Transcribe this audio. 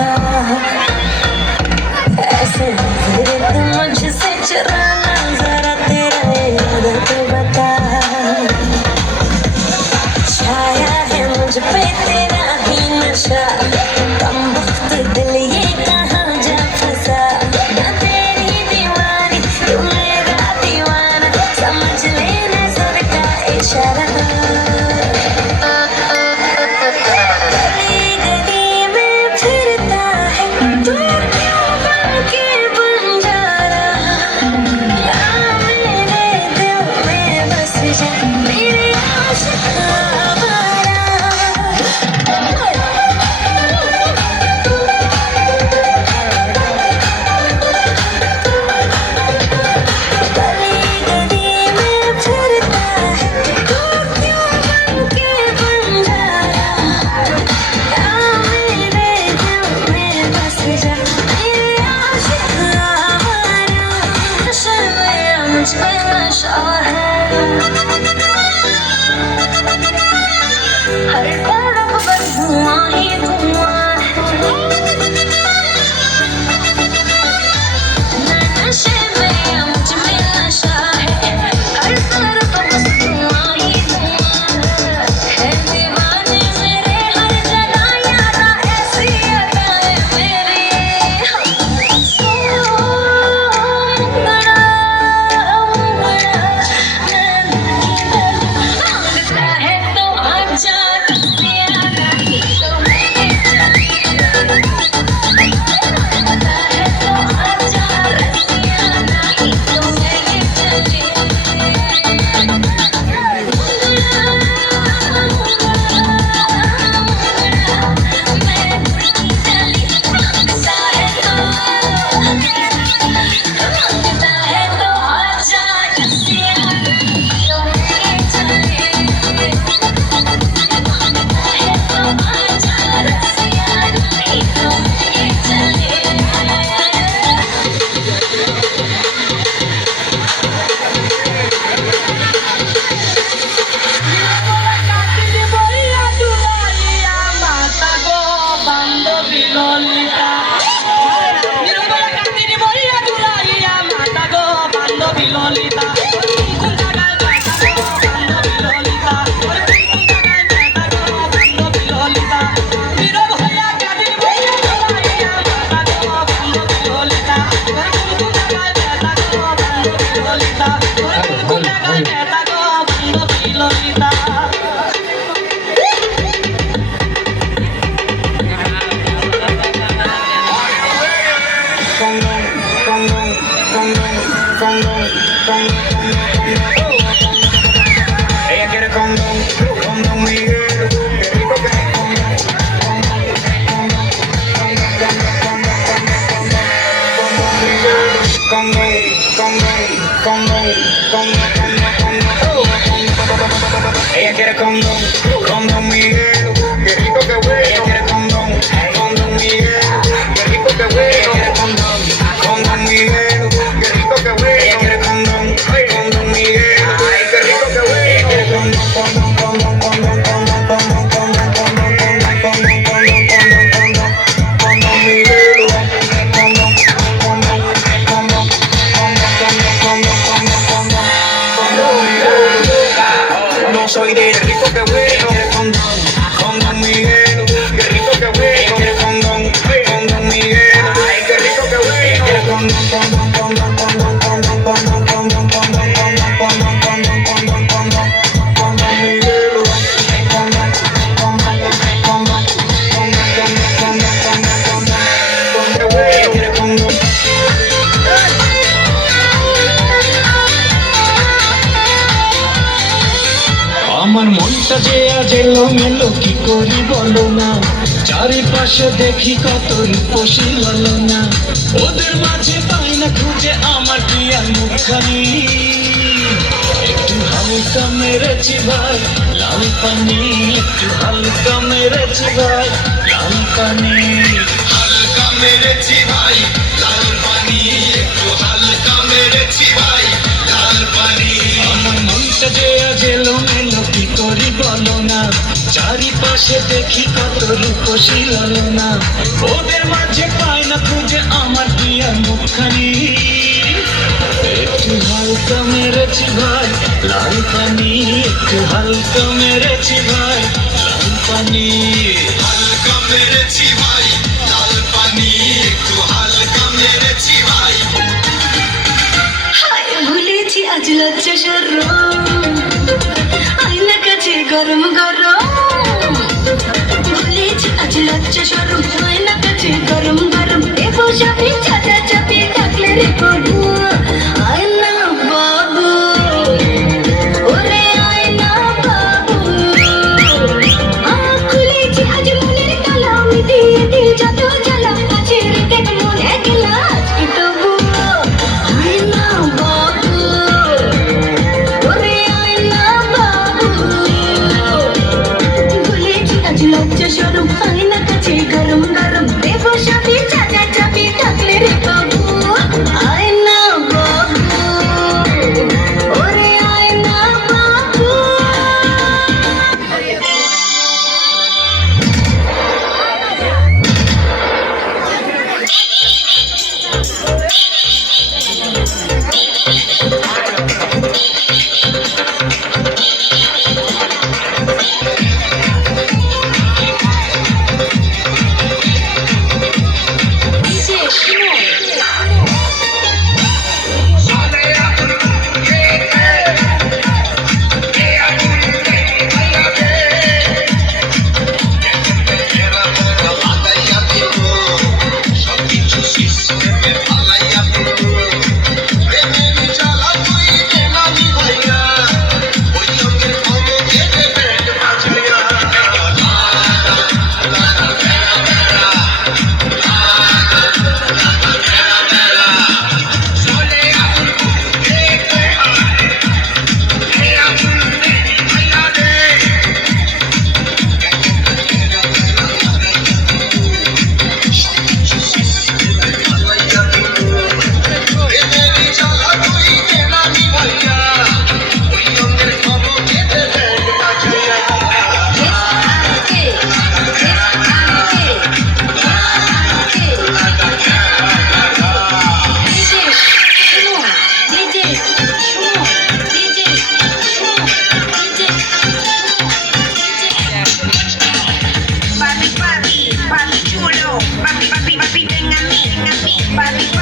बता ऐसे फिर तुम मुझसे चुराना जरा तेरा आदत बता छाया है मुझ पे तेरा ही नशा कम वक्त दिल ये कहाँ जा फंसा मैं तेरी दीवानी तू मेरा दीवाना समझ ले नजर का इशारा हर तरफ बस धुआं ही धुआं मैं नशे में या मुझ में नशा है हर तरफ बस धुआं ही धुआं है दीवाने मेरे हर जगह यारा ऐसी अदाएं मेरी Ella quiere condón, condón Miguel, qué rico que es condón, condón, condón, condón, ella quiere condón, condón Miguel, qué rico que bueno. Ella quiere condón, condón Miguel, qué rico que bueno. Ella quiere condón, condón Miguel, qué rico que bueno. Ella quiere condón, condón Miguel, ay qué rico que bueno. Ella quiere condón, condón, condón, condón, condón, condón, condón, condón, condón, condón, condón Miguel, condón, condón, condón, no soy de rico que bueno. Condón, condón Miguel, qué rico que bueno. Condón, condón Miguel, ay qué rico que bueno. Condón, condón, condón, condón, condón, condón, condón, condón, condón, condón, condón, condón, condón Miguel, condón, condón, condón, condón. আমার মনটা যে আজ এলোমেলো কি করি বলো না চারিপাশে দেখি কত রূপসী ললনা ওদের মাঝে পাই না খুঁজে আমার প্রিয়ার মুখখানি একটু হালকা মেরেছি ভাই লাল পানি একটু হালকা মেরেছি ভাই লাল পানি হালকা মেরেছি ভাই লাল পানি একটু হালকা মেরেছি ভাই লাল পানি আমার মনটা যে আজ এলোমেলো কি করি বলো না চারিপাশে দেখি কত রূপসী ললনা ওদের খানি একটু হালকা মেরেছি ভাই লাল পানি একটু হালকা মেরেছি ভাই লাল পানি হালকা মেরেছি ভাই লাল পানি একটু হালকা মেরেছি ভাই হায় ভুলেছি আজ লজ্জা শরম আয়না কাছে গরম গরম ভুলেছি আজ লজ্জা শরম আয়না কাছে গরম গরম এ বসাবি চাচা চাপি ডাকলে রে প্রভু আয়না বাবু ওরে আয়না বাবু খুলেছি আজ মনের তালা মিটিয়ে দিল যত জ্বালা আছে দেখ মনে গেলা আজকে তবু আয়না বাবু ওরে আয়না বাবু ভুলেছি আজ লজ্জা শরম আয়না কাছে গরম গরম দেব সবই চাচা চাপি ডাকলে রে বাবু আয়না বাবু ওরে আয়না বাবু Papi, papi, papi chulo, papi, papi, papi, ven a mí, papi,